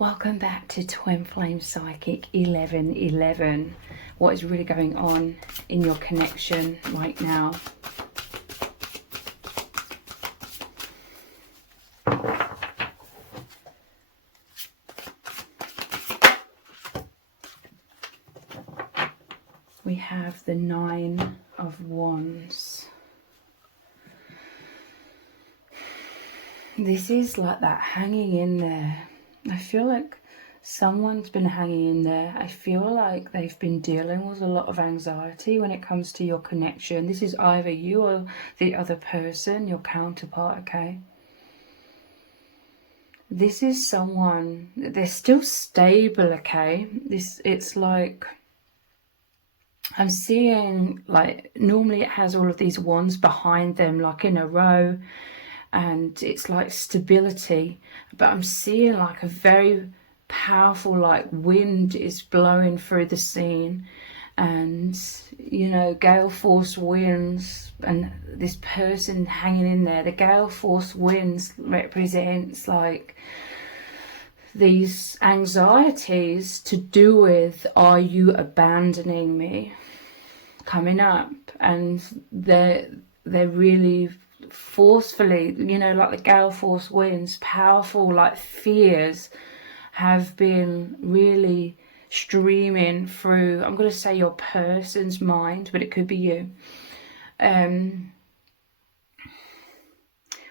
Welcome back to Twin Flame Psychic 1111. What is really going on in your connection right now? We have the Nine of Wands. This is like that hanging in there. I feel like someone's been hanging in there. I feel like they've been dealing with a lot of anxiety when it comes to your connection. This is either you or the other person, your counterpart, okay? This is someone, they're still stable, okay? It's like, I'm seeing like, normally it has all of these wands behind them, like in a row, and it's like stability, but I'm seeing like a very powerful like wind is blowing through the scene, and you know, gale force winds, and this person hanging in there. The gale force winds represents like these anxieties to do with, are you abandoning me, coming up, and they're really forcefully, you know, like the gale force winds, powerful like fears have been really streaming through, I'm going to say your person's mind, but it could be you.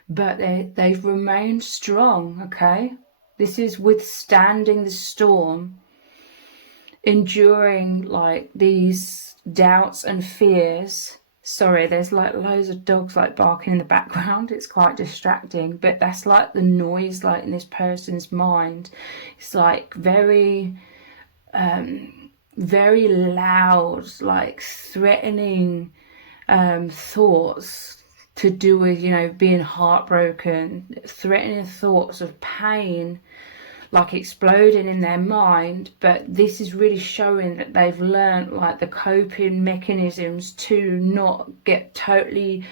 But they've remained strong, okay? This is withstanding the storm, enduring like these doubts and fears. Sorry, there's like loads of dogs like barking in the background. It's quite distracting, but that's like the noise like in this person's mind. It's like very very loud, like threatening thoughts to do with, you know, being heartbroken, threatening thoughts of pain like exploding in their mind. But this is really showing that they've learned like the coping mechanisms to not get totally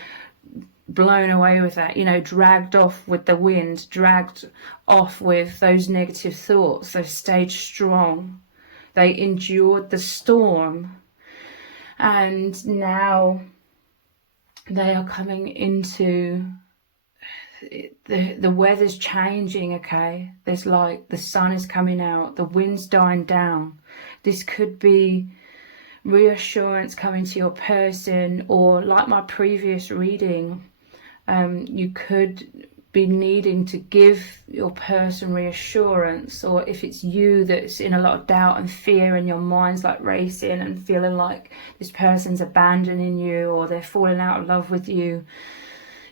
blown away with that, you know, dragged off with the wind, dragged off with those negative thoughts. They've stayed strong, they endured the storm, and now they are coming into the weather's changing, okay? There's like the sun is coming out, the wind's dying down. This could be reassurance coming to your person, or like my previous reading, you could be needing to give your person reassurance, or if it's you that's in a lot of doubt and fear and your mind's like racing and feeling like this person's abandoning you or they're falling out of love with you,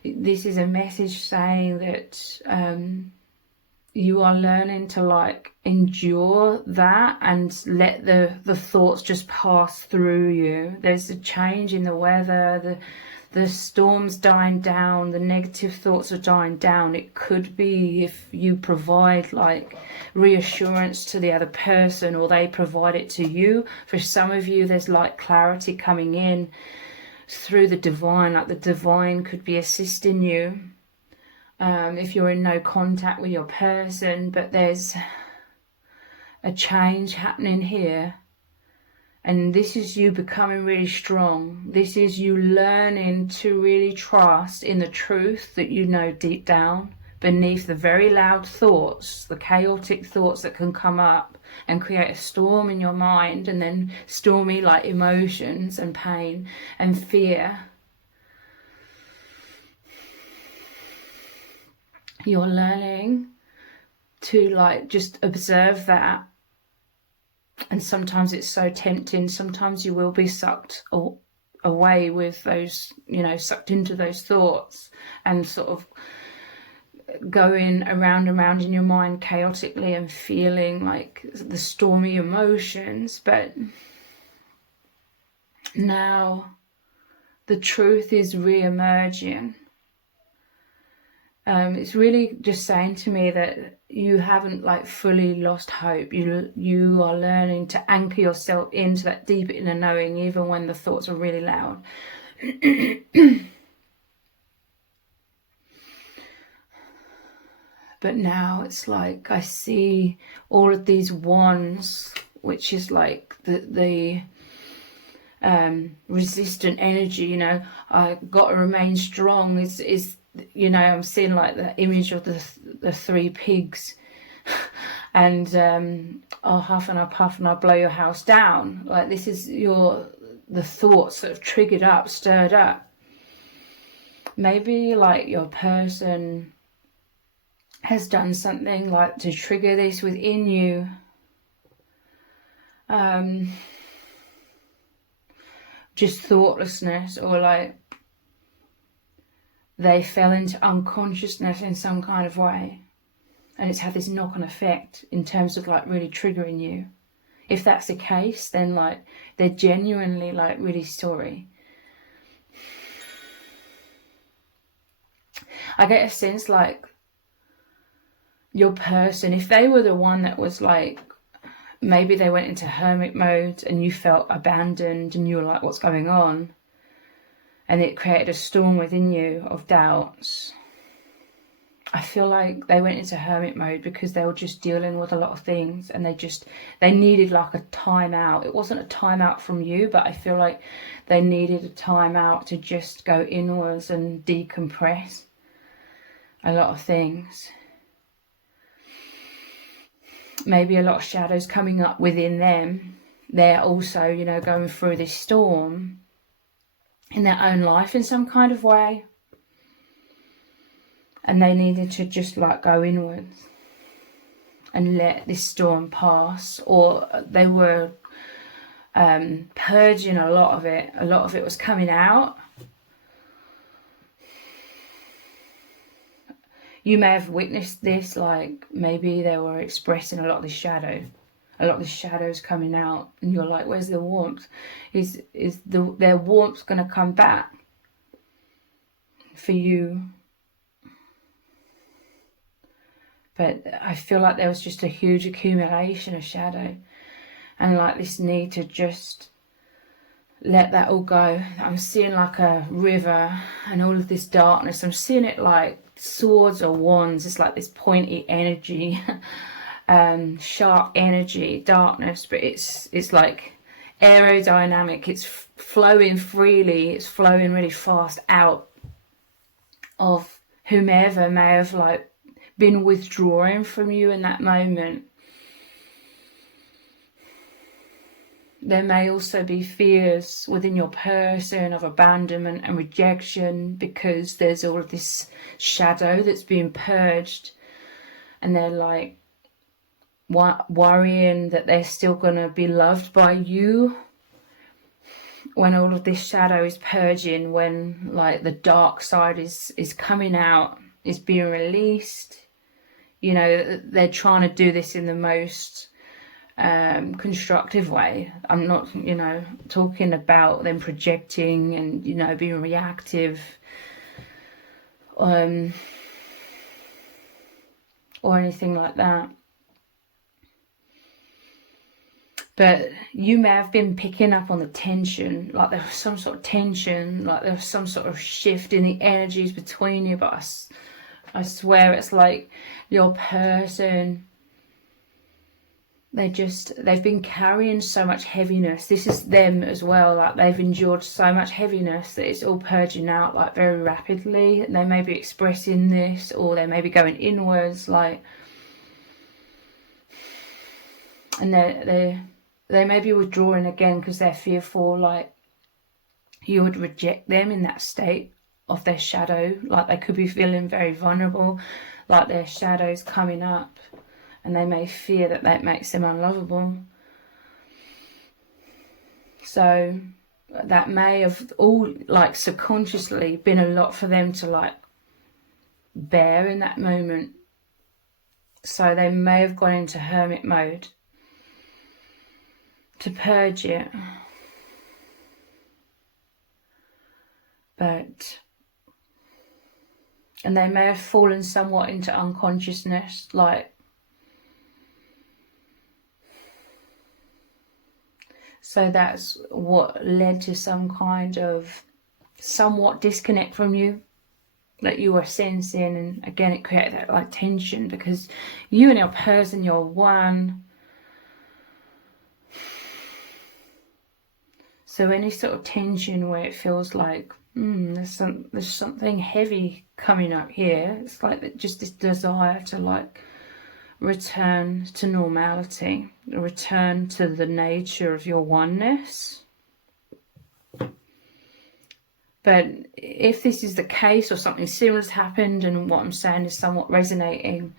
this is a message saying that you are learning to like endure that and let the thoughts just pass through you. There's a change in the weather, the storm's dying down, the negative thoughts are dying down. It could be if you provide like reassurance to the other person, or they provide it to you. For some of you, there's like clarity coming in through the divine, like the divine could be assisting you if you're in no contact with your person. But there's a change happening here, and this is you becoming really strong. This is you learning to really trust in the truth that you know deep down beneath the very loud thoughts, the chaotic thoughts that can come up and create a storm in your mind, and then stormy like emotions and pain and fear. You're learning to like just observe that. And sometimes it's so tempting, sometimes you will be sucked away with those, you know, sucked into those thoughts and sort of going around and around in your mind chaotically and feeling like the stormy emotions. But now the truth is re-emerging. It's really just saying to me that you haven't like fully lost hope. You are learning to anchor yourself into that deep inner knowing, even when the thoughts are really loud. But now it's like I see all of these wands, which is like the resistant energy, you know. I got to remain strong is you know, I'm seeing like the image of the three pigs and I'll huff and I'll puff and I'll blow your house down. Like this is the thoughts that have triggered up, stirred up. Maybe like your person has done something like to trigger this within you. Just thoughtlessness, or like they fell into unconsciousness in some kind of way, and it's had this knock-on effect in terms of like really triggering you. If that's the case, then like they're genuinely like really sorry. I get a sense like your person, if they were the one that was like, maybe they went into hermit mode and you felt abandoned and you were like, what's going on? And it created a storm within you of doubts. I feel like they went into hermit mode because they were just dealing with a lot of things and they needed like a time out. It wasn't a time out from you, but I feel like they needed a time out to just go inwards and decompress a lot of things. Maybe a lot of shadows coming up within them. They're also, you know, going through this storm in their own life in some kind of way. And they needed to just like go inwards and let this storm pass. Or they were purging a lot of it. A lot of it was coming out. You may have witnessed this, like maybe they were expressing a lot of this shadow. A lot of this shadow's coming out and you're like, where's the warmth? Is their warmth going to come back for you? But I feel like there was just a huge accumulation of shadow and like this need to just let that all go. I'm seeing like a river and all of this darkness. I'm seeing it like swords or wands. It's like this pointy energy, sharp energy, darkness, but it's like aerodynamic. It's flowing freely. It's flowing really fast out of whomever may have like been withdrawing from you in that moment. There may also be fears within your person of abandonment and rejection because there's all of this shadow that's being purged and they're like worrying that they're still going to be loved by you when all of this shadow is purging, when like the dark side is coming out, is being released. You know, they're trying to do this in the most constructive way. I'm not, you know, talking about them projecting and, you know, being reactive or anything like that. But you may have been picking up on the tension, like there was some sort of tension, like there was some sort of shift in the energies between you. But I swear it's like your person, they've been carrying so much heaviness. This is them as well. Like they've endured so much heaviness that it's all purging out like very rapidly. And they may be expressing this, or they may be going inwards, like, and they may be withdrawing again because they're fearful, like you would reject them in that state of their shadow. Like they could be feeling very vulnerable, like their shadow's coming up. And they may fear that that makes them unlovable. So that may have all like subconsciously been a lot for them to like bear in that moment. So they may have gone into hermit mode to purge it. And they may have fallen somewhat into unconsciousness, like, so that's what led to some kind of somewhat disconnect from you. that you were sensing. And again, it created that like tension, because you and your person, you're one. So any sort of tension where it feels like there's something heavy coming up here, it's like just this desire to like return to normality, return to the nature of your oneness. But if this is the case, or something similar has happened and what I'm saying is somewhat resonating,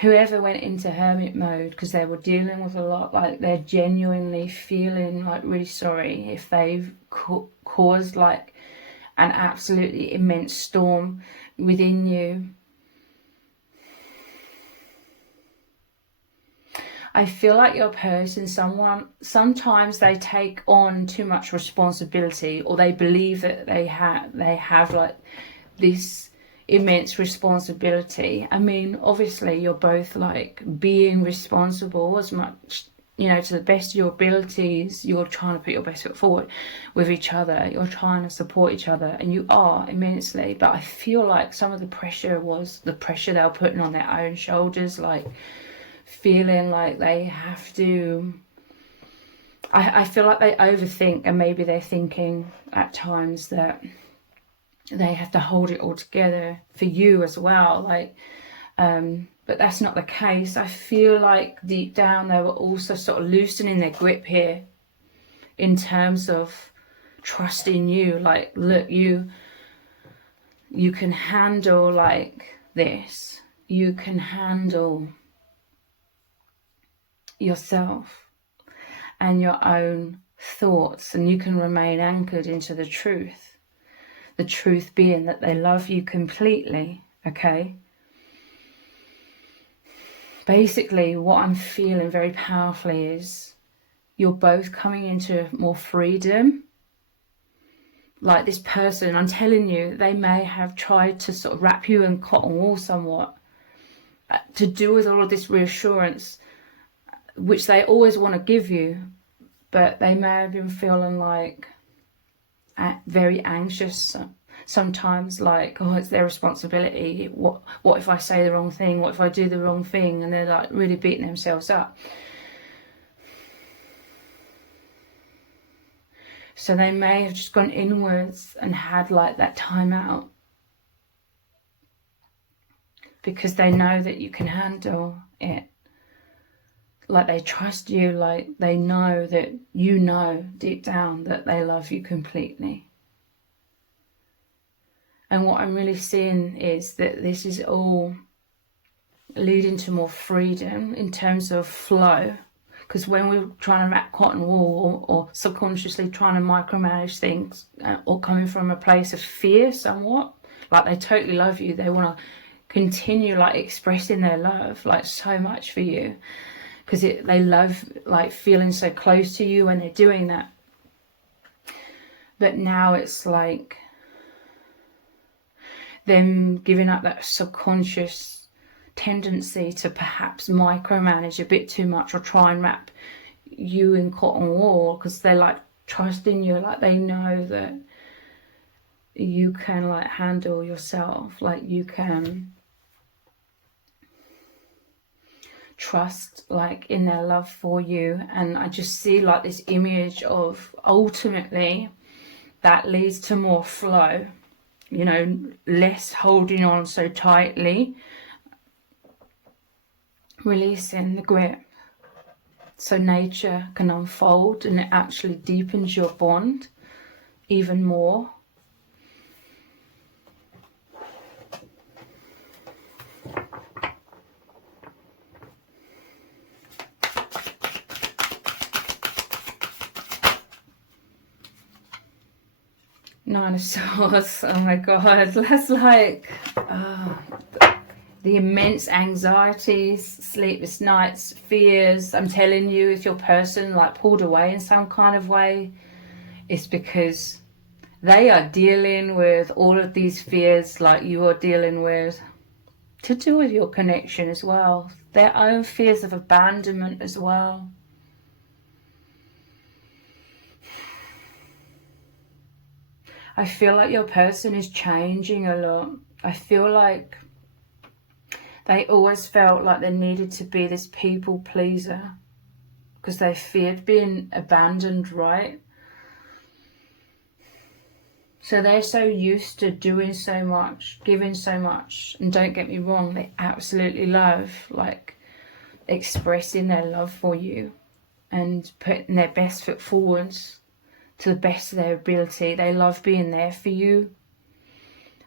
whoever went into hermit mode because they were dealing with a lot, like they're genuinely feeling like really sorry if they've caused like an absolutely immense storm within you. I feel like your person, sometimes they take on too much responsibility, or they believe that they have like this immense responsibility. I mean, obviously you're both like being responsible as much, you know, to the best of your abilities. You're trying to put your best foot forward with each other. You're trying to support each other, and you are immensely. But I feel like some of the pressure was the pressure they were putting on their own shoulders, like feeling like they have to. I feel like they overthink, and maybe they're thinking at times that they have to hold it all together for you as well, like but that's not the case. I feel like deep down they were also sort of loosening their grip here in terms of trusting you, like, look, you can handle like this, you can handle yourself and your own thoughts, and you can remain anchored into the truth. The truth being that they love you completely, okay? Basically, what I'm feeling very powerfully is you're both coming into more freedom. Like this person, I'm telling you, they may have tried to sort of wrap you in cotton wool somewhat to do with all of this reassurance, which they always want to give you, but they may have been feeling like very anxious sometimes, like, oh, it's their responsibility. What if I say the wrong thing? What if I do the wrong thing? And they're like really beating themselves up. So they may have just gone inwards and had like that time out, because they know that you can handle it. Like they trust you, like they know that you know deep down that they love you completely. And what I'm really seeing is that this is all leading to more freedom in terms of flow. Because when we're trying to wrap cotton wool, or subconsciously trying to micromanage things, or coming from a place of fear somewhat, like they totally love you, they want to continue like expressing their love like so much for you, because they love like feeling so close to you when they're doing that. But now it's like them giving up that subconscious tendency to perhaps micromanage a bit too much, or try and wrap you in cotton wool, because they like trusting you, like they know that you can like handle yourself, like you can trust like in their love for you. And I just see like this image of ultimately that leads to more flow, you know, less holding on so tightly, releasing the grip, so nature can unfold, and it actually deepens your bond even more. Nine of Swords, oh my god, that's like the immense anxieties, sleepless nights, fears. I'm telling you, if your person like pulled away in some kind of way, it's because they are dealing with all of these fears like you are dealing with, to do with your connection as well. Their own fears of abandonment as well. I feel like your person is changing a lot. I feel like they always felt like they needed to be this people pleaser because they feared being abandoned, right? So they're so used to doing so much, giving so much. And don't get me wrong, they absolutely love, like, expressing their love for you and putting their best foot forwards to the best of their ability. They love being there for you.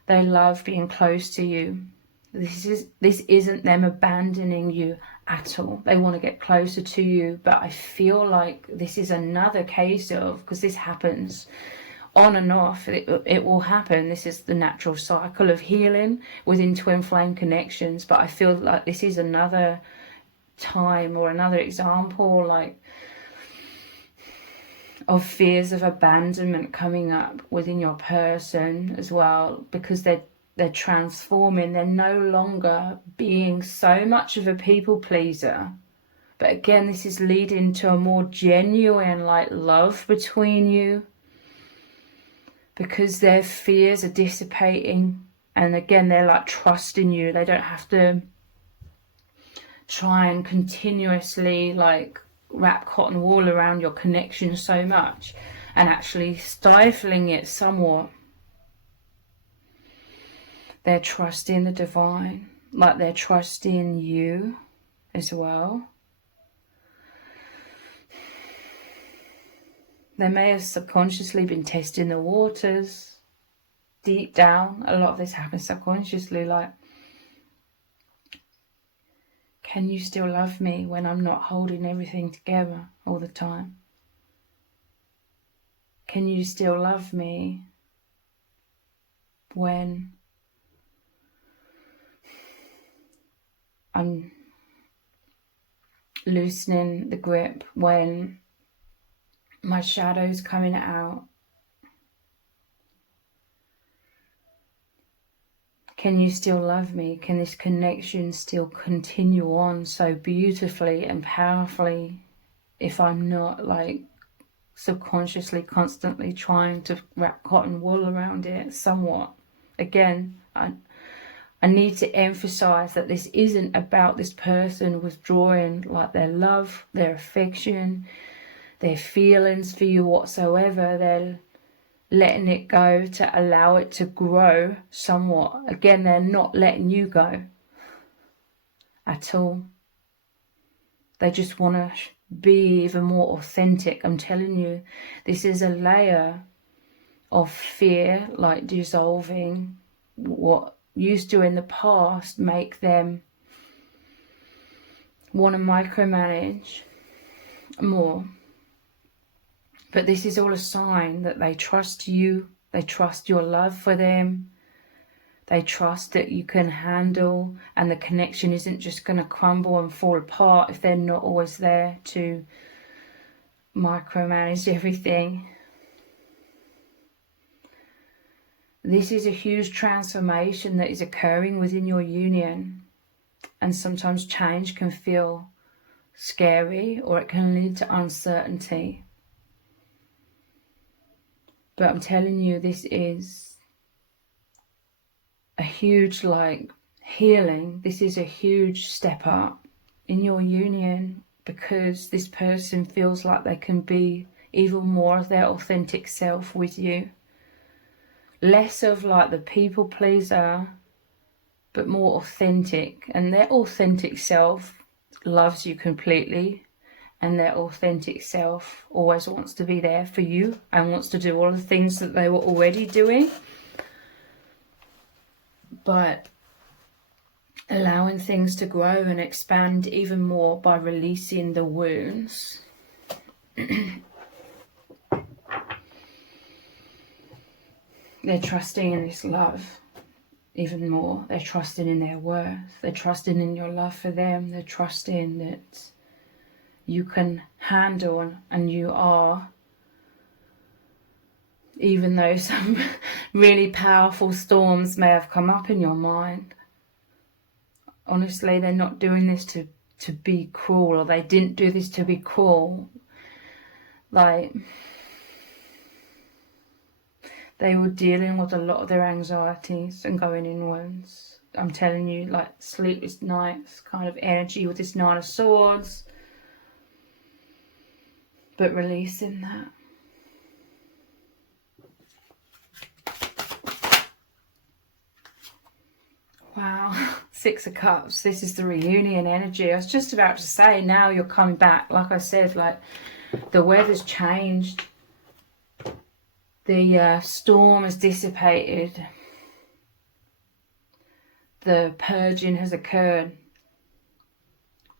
They love being close to you. This isn't them abandoning you at all. They want to get closer to you. But I feel like this is another case of, because this happens on and off, it will happen. This is the natural cycle of healing within twin flame connections. But I feel like this is another time or another example, like, of fears of abandonment coming up within your person as well, because they're transforming. They're no longer being so much of a people pleaser. But again, this is leading to a more genuine, like, love between you, because their fears are dissipating. And again, they're like trusting you. They don't have to try and continuously, like, wrap cotton wool around your connection so much and actually stifling it somewhat. They're trusting the divine, like they're trusting you as well. They may have subconsciously been testing the waters deep down. A lot of this happens subconsciously, like, can you still love me when I'm not holding everything together all the time? Can you still love me when I'm loosening the grip, when my shadow's coming out? Can you still love me? Can this connection still continue on so beautifully and powerfully if I'm not, like, subconsciously constantly trying to wrap cotton wool around it somewhat? Again, I need to emphasize that this isn't about this person withdrawing, like, their love, their affection, their feelings for you whatsoever. They're letting it go to allow it to grow somewhat. Again, they're not letting you go at all. They just want to be even more authentic. I'm telling you, this is a layer of fear, like, dissolving. What used to in the past make them want to micromanage more. But this is all a sign that they trust you. They trust your love for them. They trust that you can handle, and the connection isn't just going to crumble and fall apart if they're not always there to micromanage everything. This is a huge transformation that is occurring within your union. And sometimes change can feel scary, or it can lead to uncertainty. But I'm telling you, this is a huge, like, healing. This is a huge step up in your union, because this person feels like they can be even more of their authentic self with you. Less of, like, the people pleaser, but more authentic. And their authentic self loves you completely. And their authentic self always wants to be there for you and wants to do all the things that they were already doing. But allowing things to grow and expand even more by releasing the wounds. They're trusting in this love even more. They're trusting in their worth. They're trusting in your love for them. They're trusting that you can handle, and you are, even though some really powerful storms may have come up in your mind. Honestly, they're not doing this to be cruel, or they didn't do this to be cruel. Like, They were dealing with a lot of their anxieties and going inwards. I'm telling you, like sleepless nights kind of energy with this Nine of Swords. But releasing that. Wow, Six of Cups. This is the reunion energy. I was just about to say, now you're coming back. Like I said, like the weather's changed. The storm has dissipated. The purging has occurred.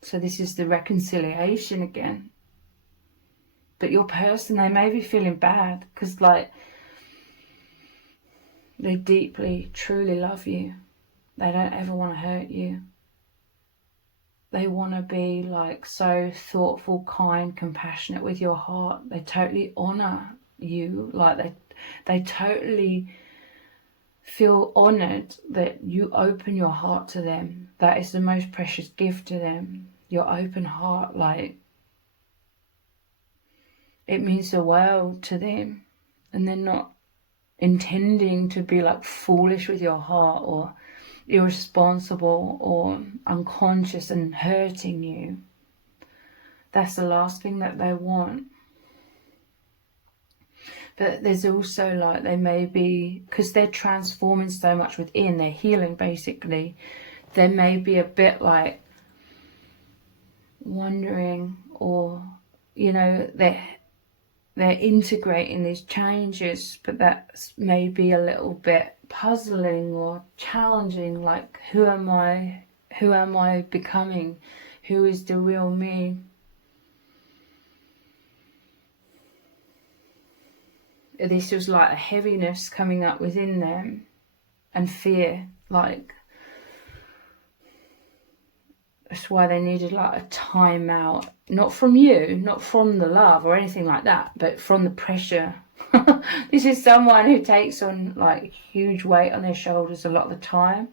So this is the reconciliation again. But your person, they may be feeling bad because like they deeply, truly love you. They don't ever want to hurt you. They want to be like so thoughtful, kind, compassionate with your heart. They totally honor you. Like they totally feel honored that you open your heart to them. That is the most precious gift to them. Your open heart, like it means the world to them. And they're not intending to be like foolish with your heart or irresponsible or unconscious and hurting you. That's the last thing that they want. But there's also like they may be, because they're transforming so much within, they're healing basically, they may be a bit like wondering, or you know, they're integrating these changes, but that's maybe a little bit puzzling or challenging, like who am I becoming, who is the real me? This was like a heaviness coming up within them and fear, like that's why they needed like a time out, not from you, not from the love or anything like that, but from the pressure. This is someone who takes on like huge weight on their shoulders a lot of the time,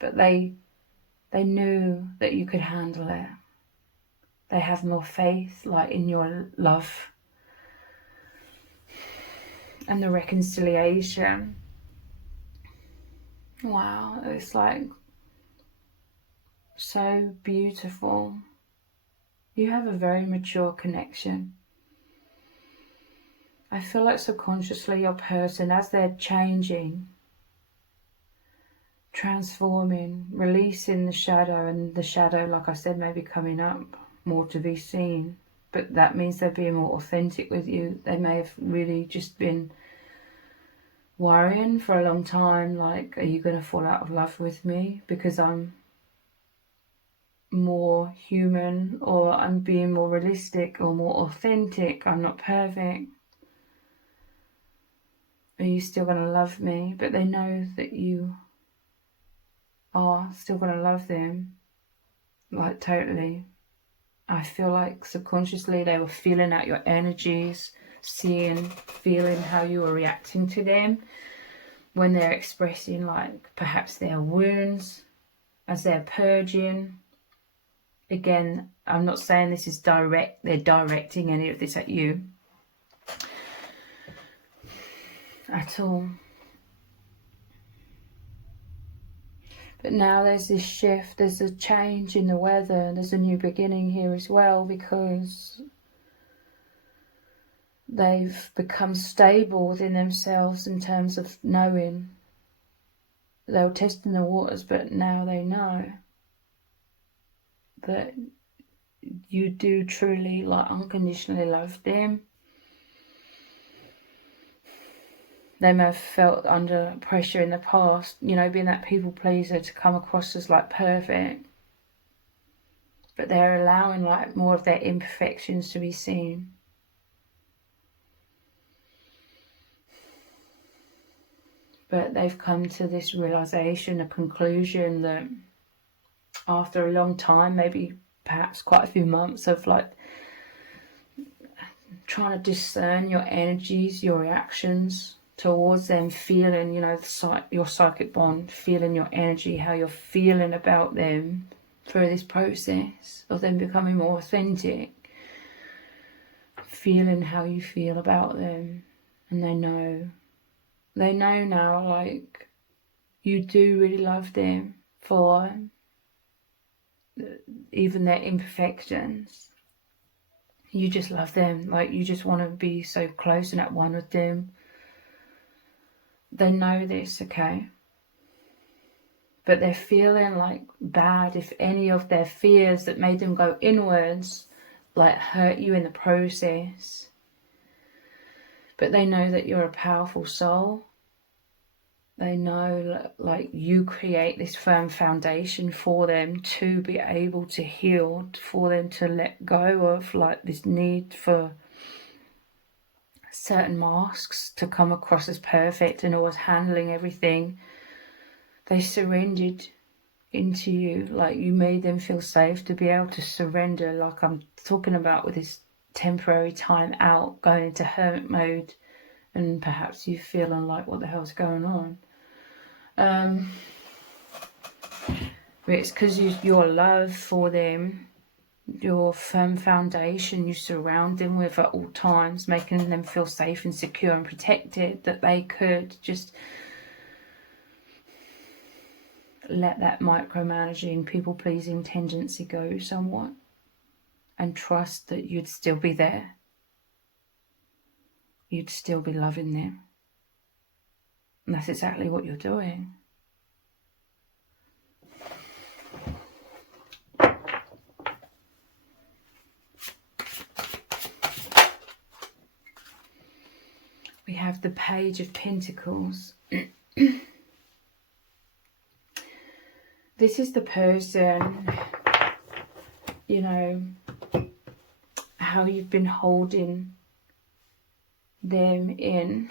but they knew that you could handle it. They have more faith like in your love and the reconciliation. Wow, it's like so beautiful. You have a very mature connection. I feel like subconsciously your person, as they're changing, transforming, releasing the shadow, and the shadow, like I said, may be coming up more to be seen, but that means they're being more authentic with you. They may have really just been worrying for a long time, like, are you going to fall out of love with me because I'm more human, or I'm being more realistic or more authentic, I'm not perfect? Are you still going to love me? But they know that you are still going to love them, like totally. I feel like subconsciously they were feeling out your energies, seeing, feeling how you were reacting to them when they're expressing like perhaps their wounds as they're purging. Again, I'm not saying this is direct, they're directing any of this at you at all. But now there's this shift, there's a change in the weather, there's a new beginning here as well, because they've become stable within themselves in terms of knowing. They were testing the waters, but now they know that you do truly like unconditionally love them. They may have felt under pressure in the past, you know, being that people pleaser, to come across as like perfect. But they're allowing like more of their imperfections to be seen. But they've come to this realization, a conclusion, that after a long time, maybe perhaps quite a few months of like trying to discern your energies, your reactions towards them, feeling, you know, your psychic bond, feeling your energy, how you're feeling about them through this process of them becoming more authentic, feeling how you feel about them, and they know They know now, like, you do really love them for even their imperfections. You just love them, like, you just want to be so close and at one with them. They know this, okay? But they're feeling like bad if any of their fears that made them go inwards, like, hurt you in the process. But they know that you're a powerful soul. They know, like, you create this firm foundation for them to be able to heal, for them to let go of, like, this need for certain masks to come across as perfect and always handling everything. They surrendered into you, like, you made them feel safe to be able to surrender, like I'm talking about with this temporary time out, going into hermit mode, and perhaps you feeling like, what the hell's going on? But it's because your love for them, your firm foundation you surround them with at all times, making them feel safe and secure and protected, that they could just let that micromanaging, people-pleasing tendency go somewhat and trust that you'd still be there. You'd still be loving them. And that's exactly what you're doing. We have the Page of Pentacles. This is the person, you know, how you've been holding them in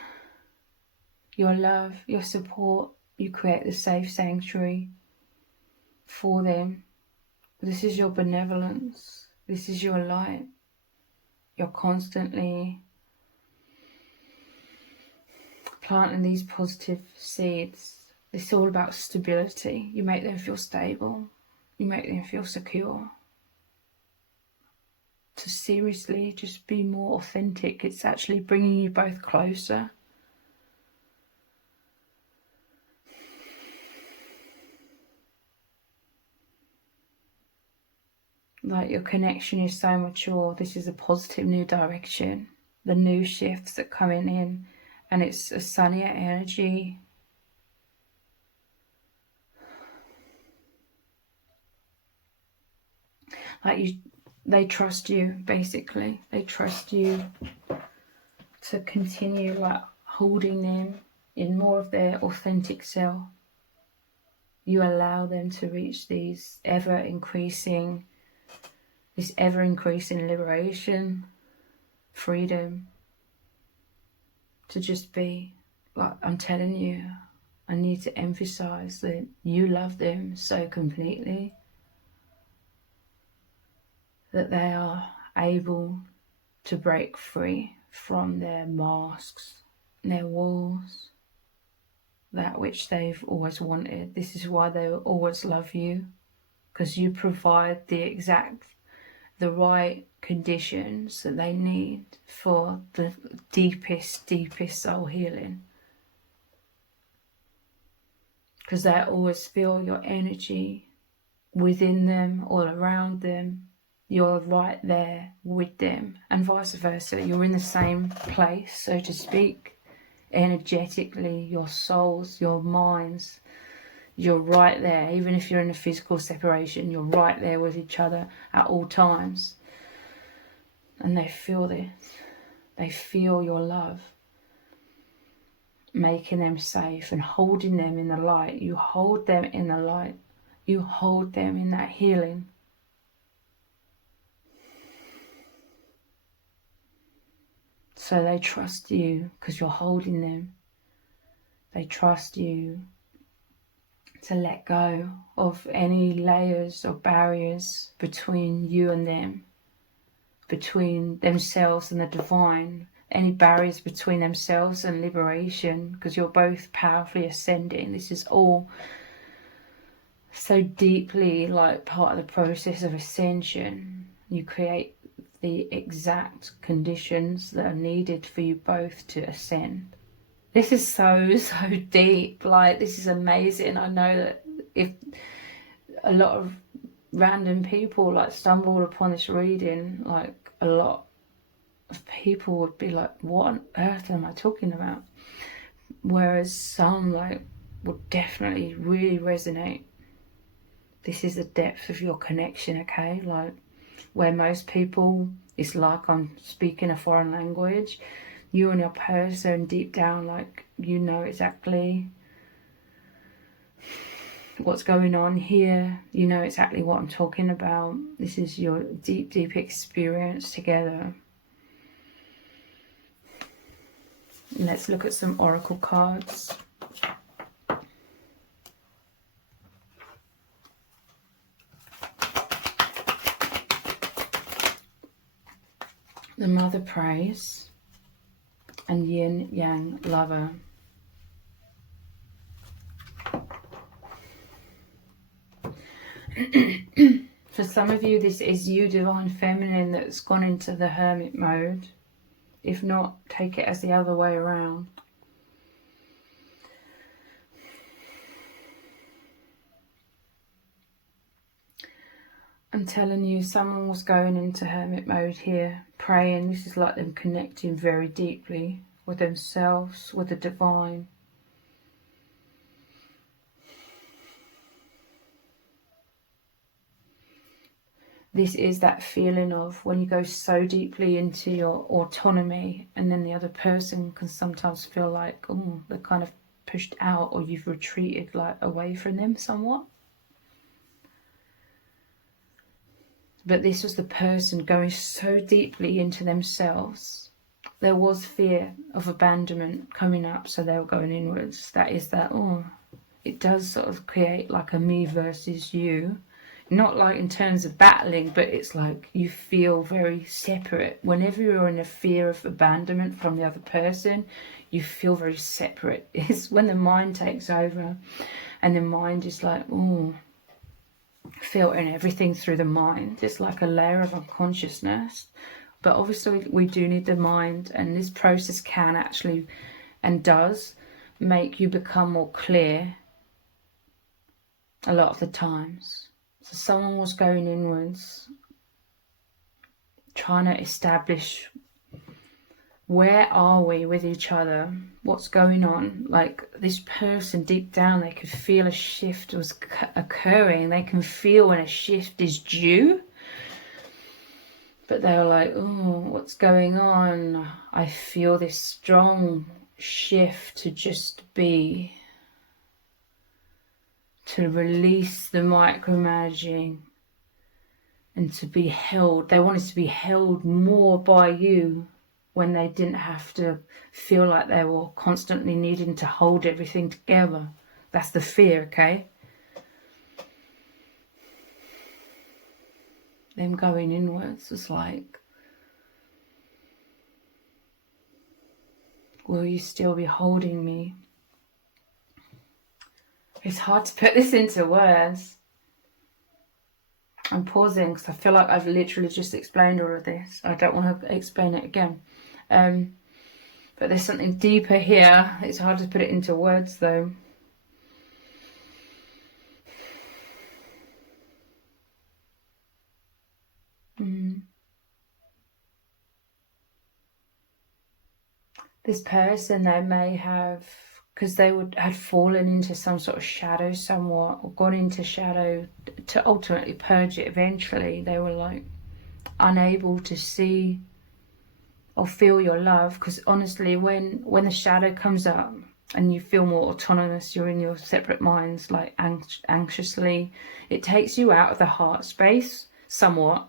your love, your support. You create the safe sanctuary for them. This is your benevolence. This is your light. You're constantly planting these positive seeds. It's all about stability. You make them feel stable. You make them feel secure. To seriously just be more authentic. It's actually bringing you both closer. Like, your connection is so mature. This is a positive new direction. The new shifts that are coming in. And it's a sunnier energy. Like, they trust you, basically. They trust you to continue, like, holding them in more of their authentic self. You allow them to reach this ever-increasing liberation, freedom, to just be. Like, I'm telling you, I need to emphasize that you love them so completely that they are able to break free from their masks, their walls, that which they've always wanted. This is why they will always love you, because you provide the right conditions that they need for the deepest soul healing. Because they always feel your energy within them, all around them. You're right there with them, and vice versa. You're in the same place, so to speak, energetically, your souls, your minds, you're right there. Even if you're in a physical separation, you're right there with each other at all times. And they feel this. They feel your love, making them safe and holding them in the light. You hold them in the light. You hold them in that healing. So they trust you because you're holding them. They trust you to let go of any layers or barriers between you and them, between themselves and the divine, any barriers between themselves and liberation, because you're both powerfully ascending. This is all so deeply like part of the process of ascension. You create the exact conditions that are needed for you both to ascend. This is so deep. Like, this is amazing. I know that if a lot of random people like stumbled upon this reading, like a lot of people would be like, what on earth am I talking about? Whereas some like would definitely really resonate. This is the depth of your connection, okay? Like, where most people, it's like I'm speaking a foreign language. You and your person deep down, like, you know exactly what's going on here. You know exactly what I'm talking about. This is your deep experience together. Let's look at some oracle cards. The Mother prays and Yin Yang Lover. For some of you, this is you, Divine Feminine, that's gone into the Hermit mode. If not, take it as the other way around. I'm telling you, someone was going into Hermit mode here, praying. This is like them connecting very deeply with themselves, with the Divine. This is that feeling of when you go so deeply into your autonomy, and then the other person can sometimes feel like, oh, they're kind of pushed out, or you've retreated like away from them somewhat. But this was the person going so deeply into themselves. There was fear of abandonment coming up, so they were going inwards. That is that, oh, it does sort of create like a me versus you. Not like in terms of battling, but it's like you feel very separate. Whenever you're in a fear of abandonment from the other person, you feel very separate. It's when the mind takes over, and the mind is like, oh, filtering everything through the mind. It's like a layer of unconsciousness. But obviously we do need the mind, and this process can actually, and does, make you become more clear a lot of the times. So someone was going inwards, trying to establish, where are we with each other? What's going on? Like, this person deep down, they could feel a shift was occurring. They can feel when a shift is due. But they were like, oh, what's going on? I feel this strong shift to just be, to release the micromanaging and to be held. They wanted to be held more by you when they didn't have to feel like they were constantly needing to hold everything together. That's the fear, okay? Them going inwards was like, will you still be holding me? It's hard to put this into words. I'm pausing because I feel like I've literally just explained all of this. I don't want to explain it again. But there's something deeper here. It's hard to put it into words though. This person, they may have, because they had fallen into some sort of shadow somewhat, or gone into shadow to ultimately purge it eventually. They were like unable to see or feel your love, because honestly, when the shadow comes up and you feel more autonomous, you're in your separate minds, like anxiously, it takes you out of the heart space somewhat,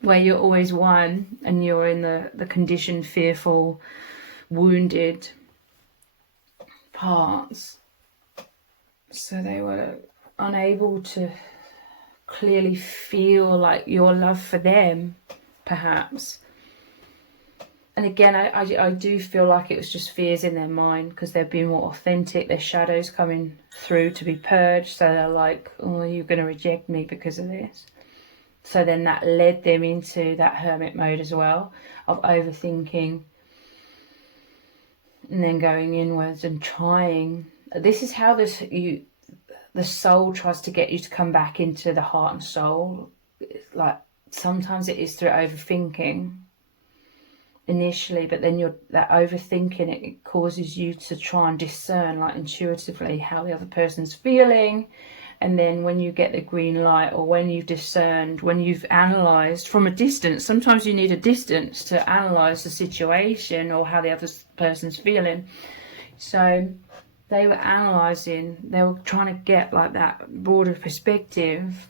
where you're always one, and you're in the conditioned, fearful, wounded parts. So they were unable to clearly feel like your love for them, perhaps. And again, I do feel like it was just fears in their mind, because they're being more authentic. Their shadows coming through to be purged. So they're like, oh, you're going to reject me because of this. So then that led them into that hermit mode as well, of overthinking. and then going inwards and trying. This is how the soul tries to get you to come back into the heart and soul. Like sometimes it is through overthinking initially, but then that overthinking, it causes you to try and discern, like intuitively, how the other person's feeling. And then when you get the green light, or when you've discerned, when you've analysed from a distance, sometimes you need a distance to analyse the situation or how the other person's feeling. So they were analysing, they were trying to get like that broader perspective,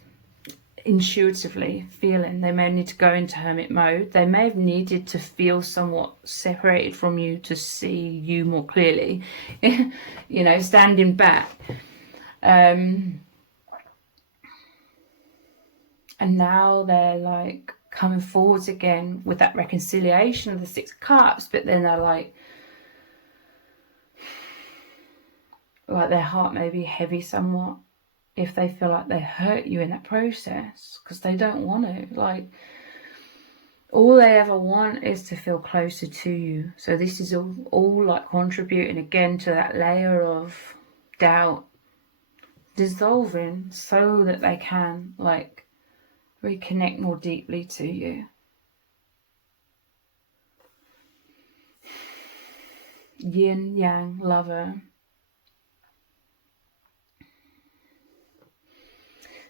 intuitively feeling. They may need to go into hermit mode. They may have needed to feel somewhat separated from you to see you more clearly, you know, standing back. And now they're like coming forwards again with that reconciliation of the Six of Cups, but then they're like their heart may be heavy somewhat if they feel like they hurt you in that process, because they don't want to. Like, all they ever want is to feel closer to you. So this is all like contributing again to that layer of doubt dissolving, so that they can like reconnect more deeply to you. Yin Yang Lover.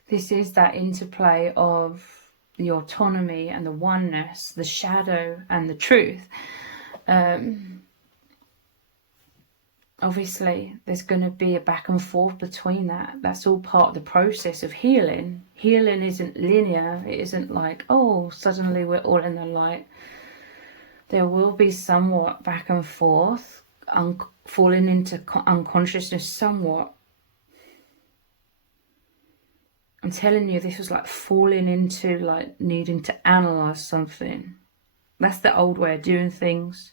This is that interplay of the autonomy and the oneness, the shadow and the truth. Obviously, there's going to be a back and forth between that. That's all part of the process of healing. Healing isn't linear. It isn't like, oh, suddenly we're all in the light. There will be somewhat back and forth, falling into unconsciousness somewhat. I'm telling you, this was like falling into like needing to analyse something. That's the old way of doing things.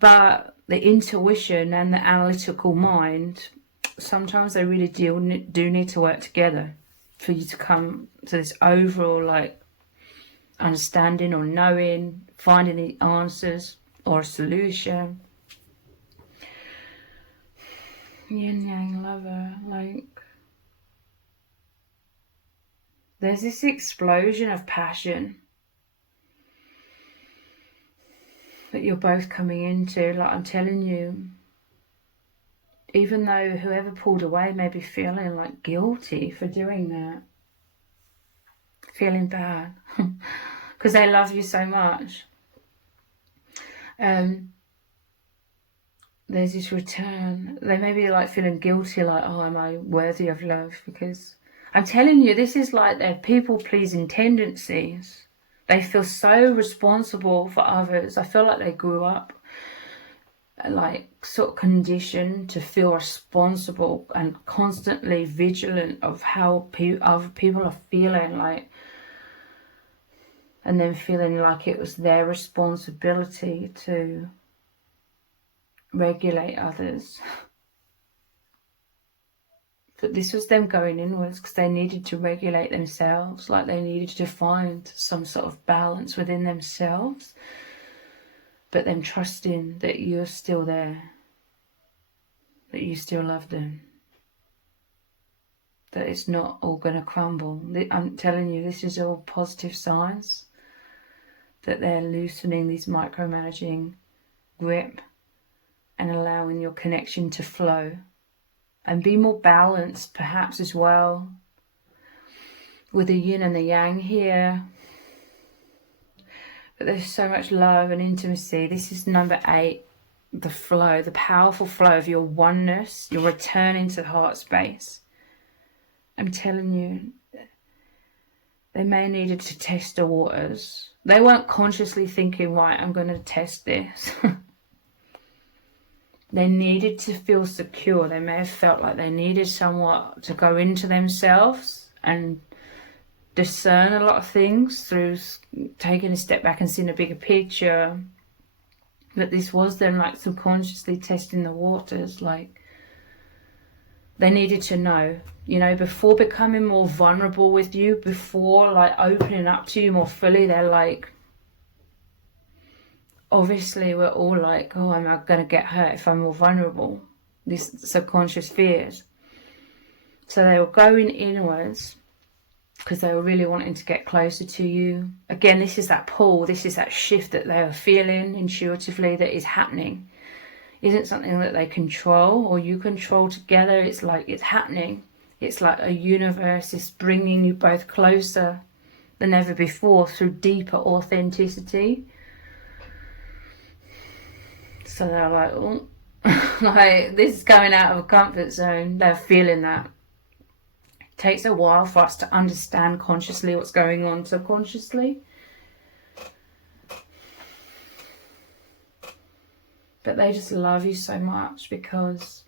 But the intuition and the analytical mind, sometimes they really do need to work together for you to come to this overall like understanding or knowing, finding the answers or a solution. Yin Yang Lover, like there's this explosion of passion that you're both coming into. Like, I'm telling you, even though whoever pulled away may be feeling like guilty for doing that, feeling bad because they love you so much, there's this return. They may be like feeling guilty, like, oh, am I worthy of love? Because I'm telling you, this is like their people-pleasing tendencies. They feel so responsible for others. I feel like they grew up like sort of conditioned to feel responsible and constantly vigilant of how other people are feeling, like, and then feeling like it was their responsibility to regulate others. But this was them going inwards because they needed to regulate themselves, like they needed to find some sort of balance within themselves, but them trusting that you're still there, that you still love them, that it's not all going to crumble. I'm telling you, this is all positive signs that they're loosening these micromanaging grip and allowing your connection to flow and be more balanced, perhaps, as well, with the yin and the yang here. But there's so much love and intimacy. This is number 8, the flow, the powerful flow of your oneness, your return into the heart space. I'm telling you, they may have needed to test the waters. They weren't consciously thinking, right, I'm going to test this. They needed to feel secure. They may have felt like they needed somewhat to go into themselves and discern a lot of things through taking a step back and seeing a bigger picture. But this was them like subconsciously testing the waters. Like, they needed to know, you know, before becoming more vulnerable with you, before like opening up to you more fully, they're like, obviously we're all like, oh, am I going to get hurt if I'm more vulnerable? These subconscious fears. So they were going inwards because they were really wanting to get closer to you. Again, this is that pull, this is that shift that they are feeling intuitively that is happening. Isn't something that they control or you control together. It's like it's happening. It's like a universe is bringing you both closer than ever before through deeper authenticity. So they're like, oh, like this is coming out of a comfort zone. They're feeling that. It takes a while for us to understand consciously what's going on subconsciously. But they just love you so much because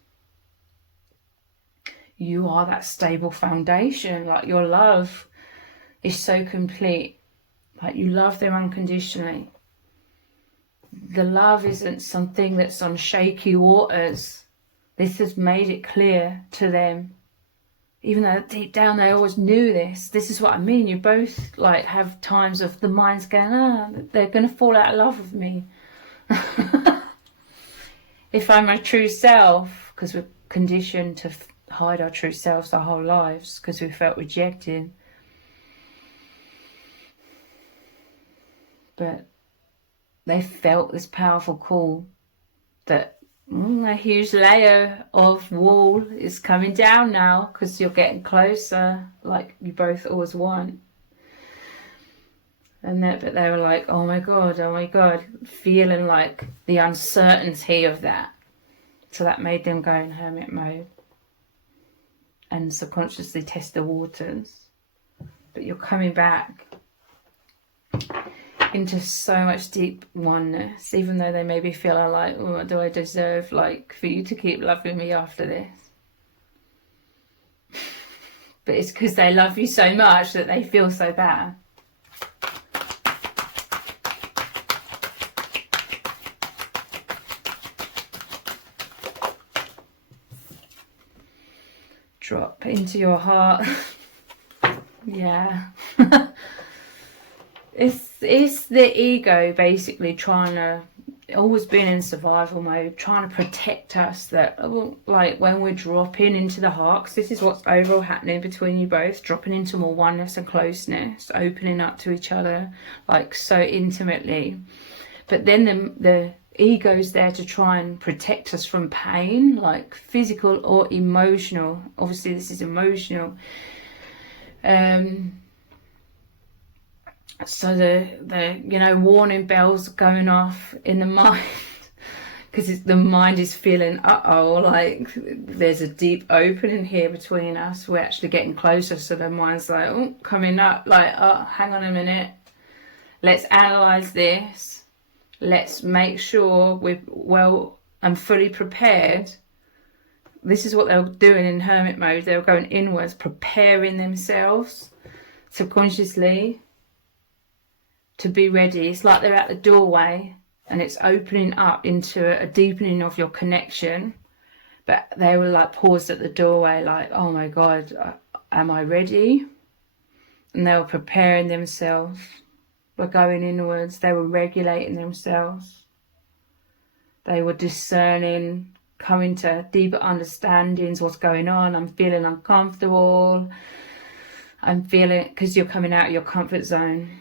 you are that stable foundation. Like your love is so complete. Like you love them unconditionally. The love isn't something that's on shaky waters. This has made it clear to them. Even though deep down they always knew this. This is what I mean. You both like have times of the mind's going, they're going to fall out of love with me. If I'm my true self, because we're conditioned to hide our true selves our whole lives because we felt rejected. But they felt this powerful call that a huge layer of wall is coming down now because you're getting closer, like you both always want. But they were like, oh my God, feeling like the uncertainty of that. So that made them go in hermit mode and subconsciously test the waters. But you're coming back into so much deep oneness, even though they maybe feel like, oh, do I deserve like for you to keep loving me after this? But it's because they love you so much that they feel so bad. Drop into your heart. Yeah. It's the ego basically trying to, always been in survival mode, trying to protect us, that like when we're dropping into the heart, 'cause this is what's overall happening between you both, dropping into more oneness and closeness, opening up to each other like so intimately. But then the ego's there to try and protect us from pain, like physical or emotional. Obviously this is emotional. So the warning bells going off in the mind because the mind is feeling like there's a deep opening here between us, we're actually getting closer. So the mind's like, oh, coming up, like, oh, hang on a minute, let's analyze this, let's make sure we're well and fully prepared. This is what they were doing in hermit mode. They were going inwards, preparing themselves subconsciously to be ready. It's like they're at the doorway and it's opening up into a deepening of your connection. But they were like paused at the doorway like, oh my God, am I ready? And they were preparing themselves. Were going inwards. They were regulating themselves. They were discerning, coming to deeper understandings, what's going on. I'm feeling uncomfortable. I'm feeling, because you're coming out of your comfort zone.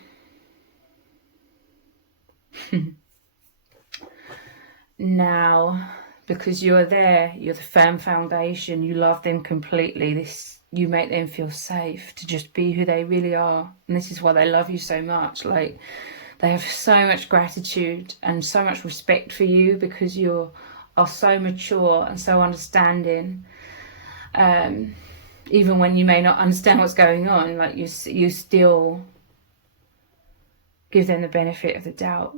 Now, because you're there, you're the firm foundation, you love them completely, you make them feel safe to just be who they really are. And this is why they love you so much. Like, they have so much gratitude and so much respect for you because you are so mature and so understanding. Even when you may not understand what's going on, like you still give them the benefit of the doubt.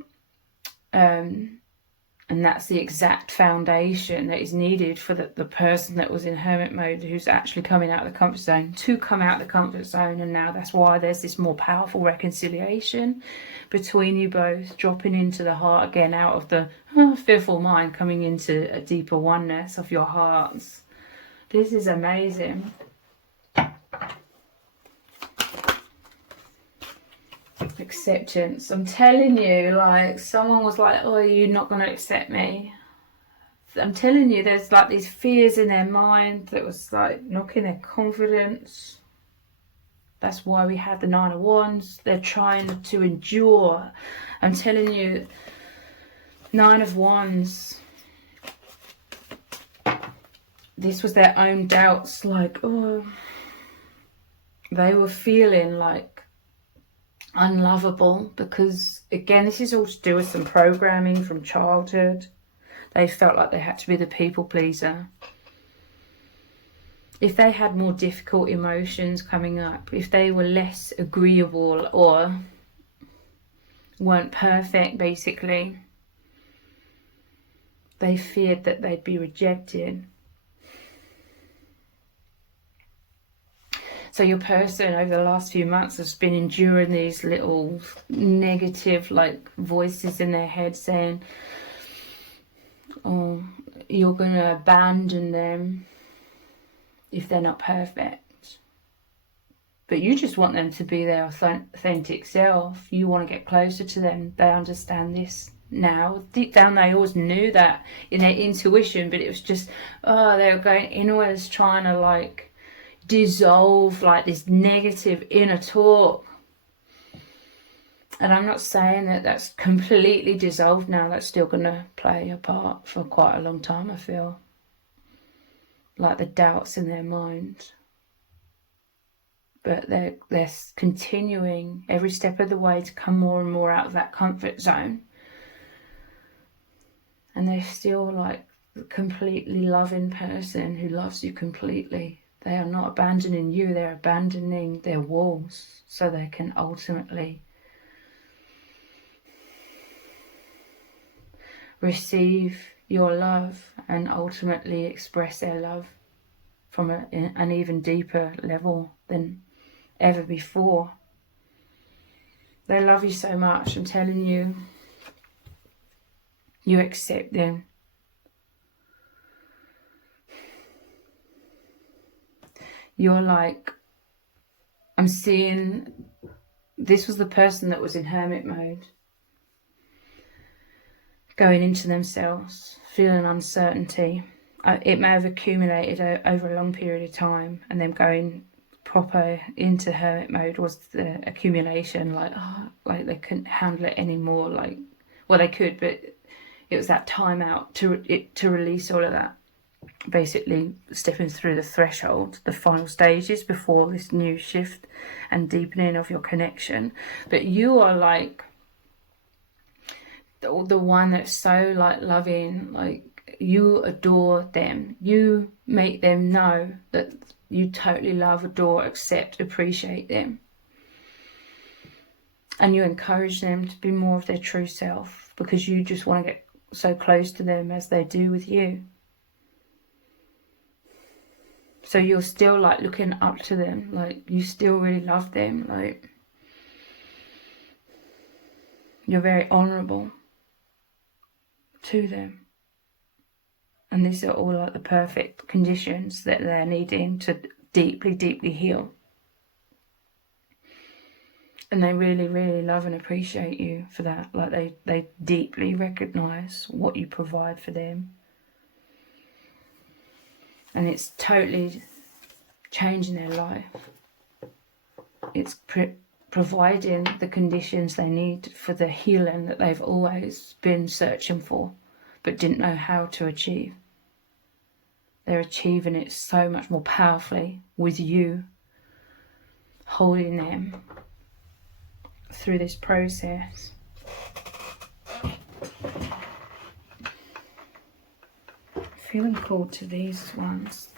And that's the exact foundation that is needed for the person that was in hermit mode, who's actually coming out of the comfort zone, to come out of the comfort zone. And now that's why there's this more powerful reconciliation between you both, dropping into the heart again, out of the fearful mind, coming into a deeper oneness of your hearts. This is amazing. acceptance. I'm telling you, like, someone was like, oh, you're not going to accept me. I'm telling you, there's like these fears in their mind that was like knocking their confidence. That's why we had the Nine of Wands. They're trying to endure. I'm telling you, Nine of Wands, this was their own doubts, like, oh, they were feeling like unlovable because, again, this is all to do with some programming from childhood. They felt like they had to be the people pleaser. If they had more difficult emotions coming up, if they were less agreeable or weren't perfect, basically, they feared that they'd be rejected. So your person over the last few months has been enduring these little negative like voices in their head saying, oh, you're going to abandon them if they're not perfect. But you just want them to be their authentic self. You want to get closer to them. They understand this now. Deep down they always knew that in their intuition, but it was just, oh, they were going inwards trying to like dissolve like this negative inner talk. And I'm not saying that that's completely dissolved now. That's still going to play a part for quite a long time, I feel. Like the doubts in their mind. But they're continuing every step of the way to come more and more out of that comfort zone. And they're still like a completely loving person who loves you completely. They are not abandoning you, they're abandoning their walls so they can ultimately receive your love and ultimately express their love from an even deeper level than ever before. They love you so much, I'm telling you. You accept them. You're like, I'm seeing, this was the person that was in hermit mode, going into themselves, feeling uncertainty. It may have accumulated over a long period of time, and them going proper into hermit mode was the accumulation, like, oh, like they couldn't handle it anymore. Like, well, they could, but it was that time out to release all of that. Basically stepping through the threshold, the final stages before this new shift and deepening of your connection. But you are like the one that's so like loving, like you adore them. You make them know that you totally love, adore, accept, appreciate them. And you encourage them to be more of their true self because you just want to get so close to them as they do with you. So you're still like looking up to them, like you still really love them, like you're very honourable to them. And these are all like the perfect conditions that they're needing to deeply, deeply heal. And they really, really love and appreciate you for that. Like they deeply recognise what you provide for them. And it's totally changing their life. It's providing the conditions they need for the healing that they've always been searching for, but didn't know how to achieve. They're achieving it so much more powerfully with you holding them through this process. Feeling called to these ones.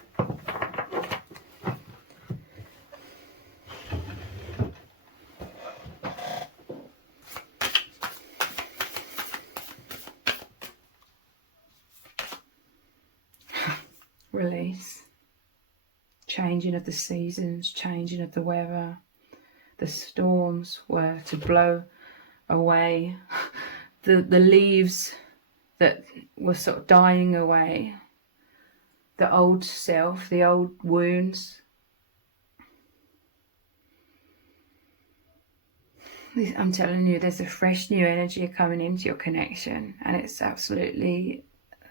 Release. Changing of the seasons, changing of the weather. The storms were to blow away the leaves that were sort of dying away. The old self, the old wounds. I'm telling you, there's a fresh new energy coming into your connection, and it's absolutely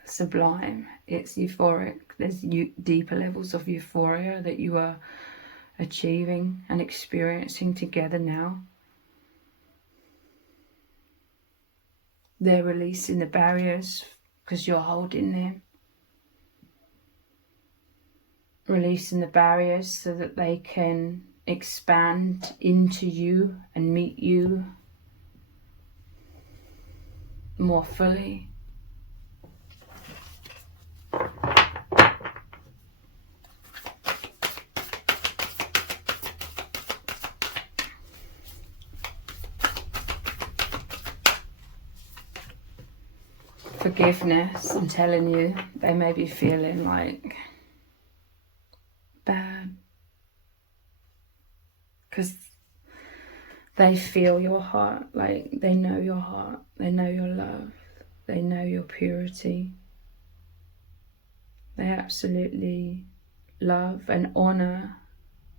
sublime. It's euphoric. There's deeper levels of euphoria that you are achieving and experiencing together now. They're releasing the barriers because you're holding them. Releasing the barriers so that they can expand into you and meet you more fully. Forgiveness, I'm telling you, they may be feeling like bad because they feel your heart, like they know your heart, they know your love, they know your purity. They absolutely love and honor.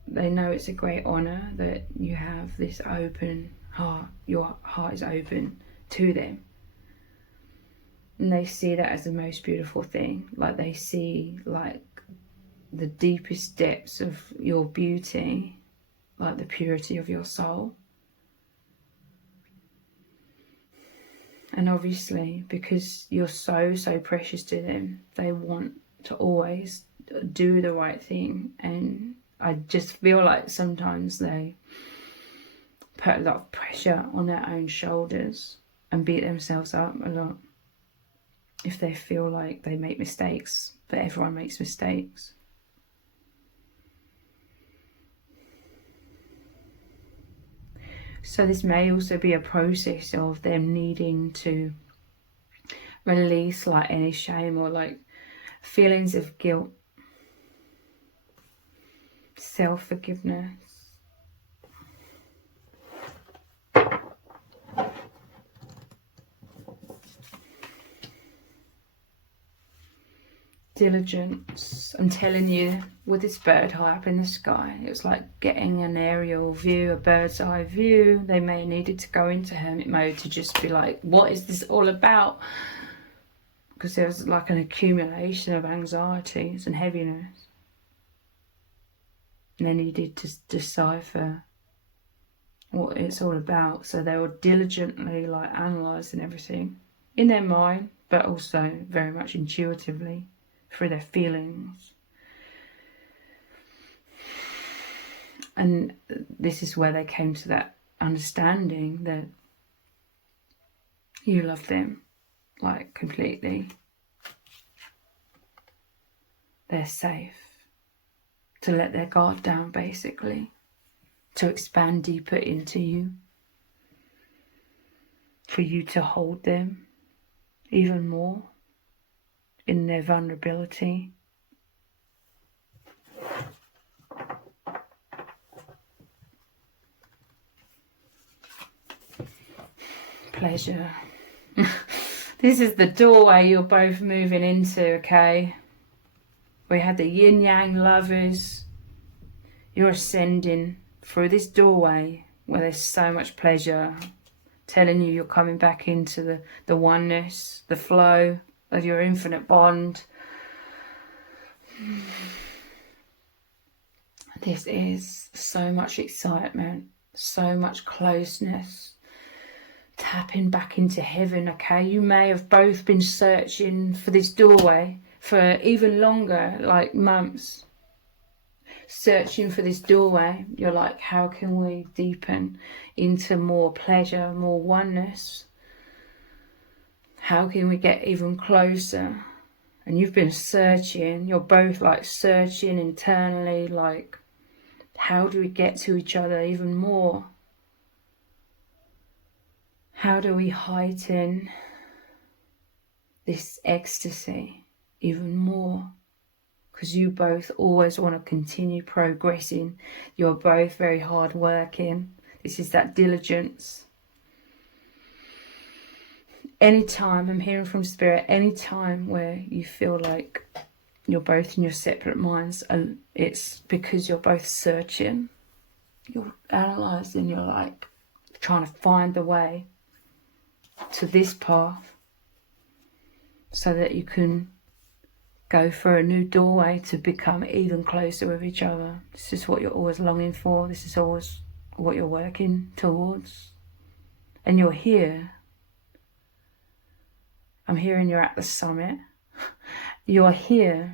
They know it's a great honor that you have this open heart. Your heart is open to them. And they see that as the most beautiful thing. Like they see like the deepest depths of your beauty, like the purity of your soul. And obviously, because you're so precious to them, they want to always do the right thing. And I just feel like sometimes they put a lot of pressure on their own shoulders and beat themselves up a lot if they feel like they make mistakes, but everyone makes mistakes. So this may also be a process of them needing to release like any shame or like feelings of guilt, self-forgiveness. Diligence. I'm telling you, with this bird high up in the sky, it was like getting an aerial view, a bird's eye view. They may have needed to go into hermit mode to just be like, what is this all about? Because there was like an accumulation of anxieties and heaviness. And they needed to decipher what it's all about. So they were diligently like analysing everything in their mind, but also very much intuitively through their feelings. And this is where they came to that understanding that you love them like completely. They're safe to let their guard down, basically, to expand deeper into you, for you to hold them even more in their vulnerability. Pleasure. This is the doorway you're both moving into, okay? We had the yin-yang lovers. You're ascending through this doorway where there's so much pleasure, telling you you're coming back into the oneness, the flow of your infinite bond. This is so much excitement, so much closeness, tapping back into heaven, okay? You may have both been searching for this doorway for even longer, like months. Searching for this doorway. You're like, how can we deepen into more pleasure, more oneness? How can we get even closer? And you've been searching, you're both like searching internally, like, how do we get to each other even more? How do we heighten this ecstasy even more? Because you both always want to continue progressing. You're both very hard working. This is that diligence. Anytime, I'm hearing from Spirit, anytime where you feel like you're both in your separate minds, it's because you're both searching. You're analysing, you're like trying to find the way to this path so that you can go for a new doorway to become even closer with each other. This is what you're always longing for. This is always what you're working towards. And you're here. I'm hearing you're at the summit. You're here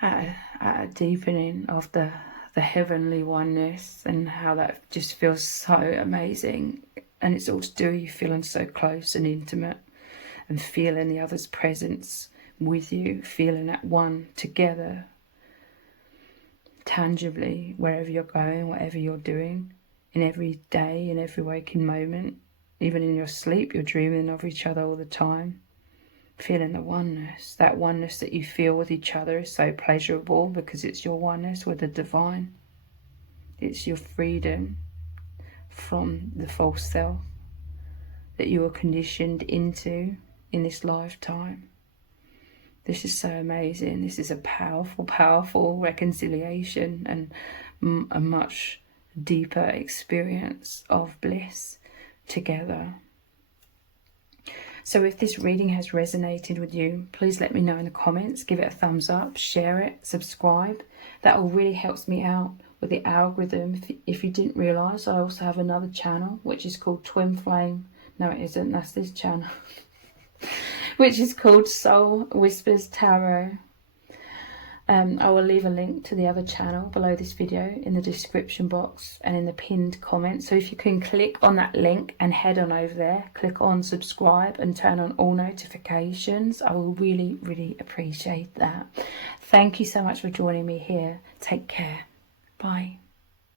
at a deepening of the heavenly oneness, and how that just feels so amazing. And it's all to do with you feeling so close and intimate, and feeling the other's presence with you, feeling at one together, tangibly, wherever you're going, whatever you're doing, in every day, in every waking moment. Even in your sleep, you're dreaming of each other all the time. Feeling the oneness. That oneness that you feel with each other is so pleasurable because it's your oneness with the divine. It's your freedom from the false self that you were conditioned into in this lifetime. This is so amazing. This is a powerful, powerful reconciliation and a much deeper experience of bliss together. So if this reading has resonated with you, please let me know in the comments. Give it a thumbs up, share it, subscribe. That all really helps me out with the algorithm. If you didn't realise, I also have another channel which is called Twin Flame. No, it isn't. That's this channel. Which is called Soul Whispers Tarot. I will leave a link to the other channel below this video in the description box and in the pinned comment. So if you can click on that link and head on over there, click on subscribe and turn on all notifications. I will really, really appreciate that. Thank you so much for joining me here. Take care. Bye.